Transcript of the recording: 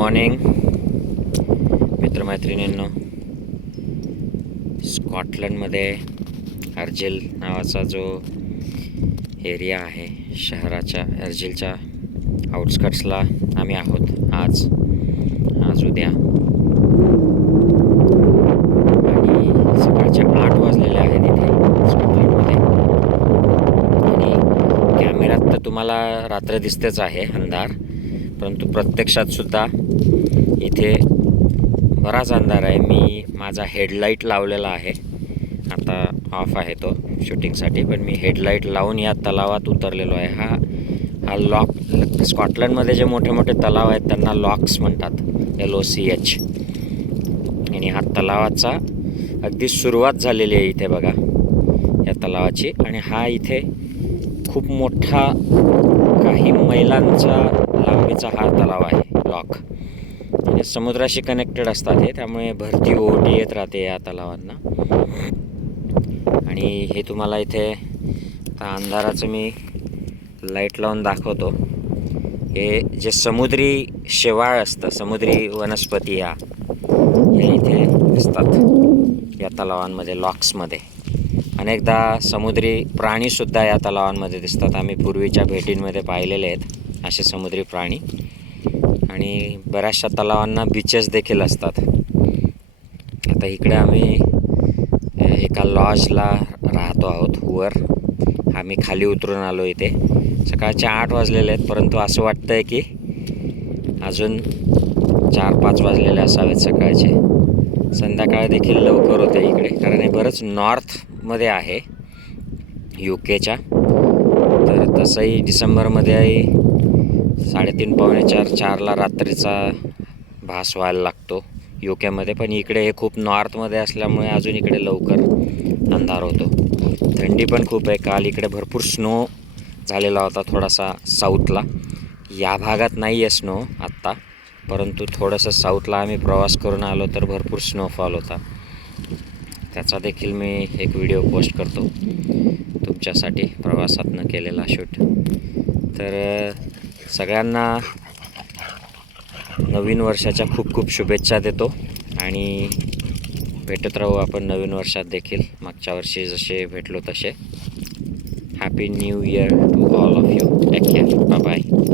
Morning मित्रमैत्रिणींनो स्कॉटलंडमध्ये अर्जिल नावाचा जो एरिया आहे शहराच्या अर्जिलच्या आउटस्कट्सला आम्ही आहोत आज. आज उद्या. आणि सकाळच्या आठ वाजलेले आहेत इथे स्कॉटलंडमध्ये. आणि कॅमेऱ्यात तर तुम्हाला रात्र दिसतेच आहे अंधार. परंतु प्रत्यक्षात सुद्धा इथे बराच अंधार आहे. मी माझा हेडलाईट लावलेला आहे. आता ऑफ आहे तो शूटिंगसाठी पण मी हेडलाईट लावून या तलावात उतरलेलो आहे. हा हा लॉक स्कॉटलंडमध्ये जे मोठे मोठे तलाव आहेत त्यांना लॉक्स म्हणतात एल ओ सी एच आणि हा तलावाचा अगदी सुरुवात झालेली आहे इथे बघा या तलावाची. आणि हा इथे खूप मोठा काही मैलांचा लांबीचा हा तलाव आहे लॉक आणि म्हणजे समुद्राशी कनेक्टेड असतात हे त्यामुळे भरती ओहोटी येत राहते या तलावांना. आणि हे तुम्हाला इथे आता अंधाराचं मी लाइट लावून दाखवतो. हे जे समुद्री शेवाळ असतं समुद्री वनस्पती या हे इथे असतात या तलावांमध्ये लॉक्समध्ये अनेकदा समुद्री प्राणीसुद्धा या तलावांमध्ये दिसतात. आम्ही पूर्वीच्या भेटींमध्ये पाहिलेले आहेत असे समुद्री प्राणी. आणि बऱ्याचशा तलावांना बीचेस देखील असतात. आता इकडे आम्ही एका लॉजला राहतो आहोत. वर आम्ही खाली उतरून आलो इथे. सकाळचे आठ वाजलेले आहेत परंतु असं वाटतं आहे की अजून चार पाच वाजलेले असावेत सकाळचे. संध्याकाळ देखील लवकर होते इकडे. कारण हे बरंच नॉर्थ मध्ये आहे यू केच्या तर तसंही डिसेंबरमध्ये साडेतीन पावणे चार चारला रात्रीचा भास व्हायला लागतो यू केमध्ये पण इकडे हे खूप नॉर्थमध्ये असल्यामुळे अजून इकडे लवकर अंधार होतो. थंडी पण खूप आहे. काल इकडे भरपूर स्नो झालेला होता थोडासा साऊथला या भागात नाही आहे स्नो आत्ता. परंतु थोडंसं साऊथला आम्ही प्रवास करून आलो तर भरपूर स्नोफॉल होता. त्याचा देखील मी एक व्हिडिओ पोस्ट करतो. तुमच्यासाठी प्रवासातनं केलेला शूट तर सगळ्यांना नवीन वर्षाच्या खूप खूप शुभेच्छा देतो. आणि भेटत राहू आपण नवीन वर्षात देखील. मागच्या वर्षी जसे भेटलो तसे. Happy new year to all of you take care bye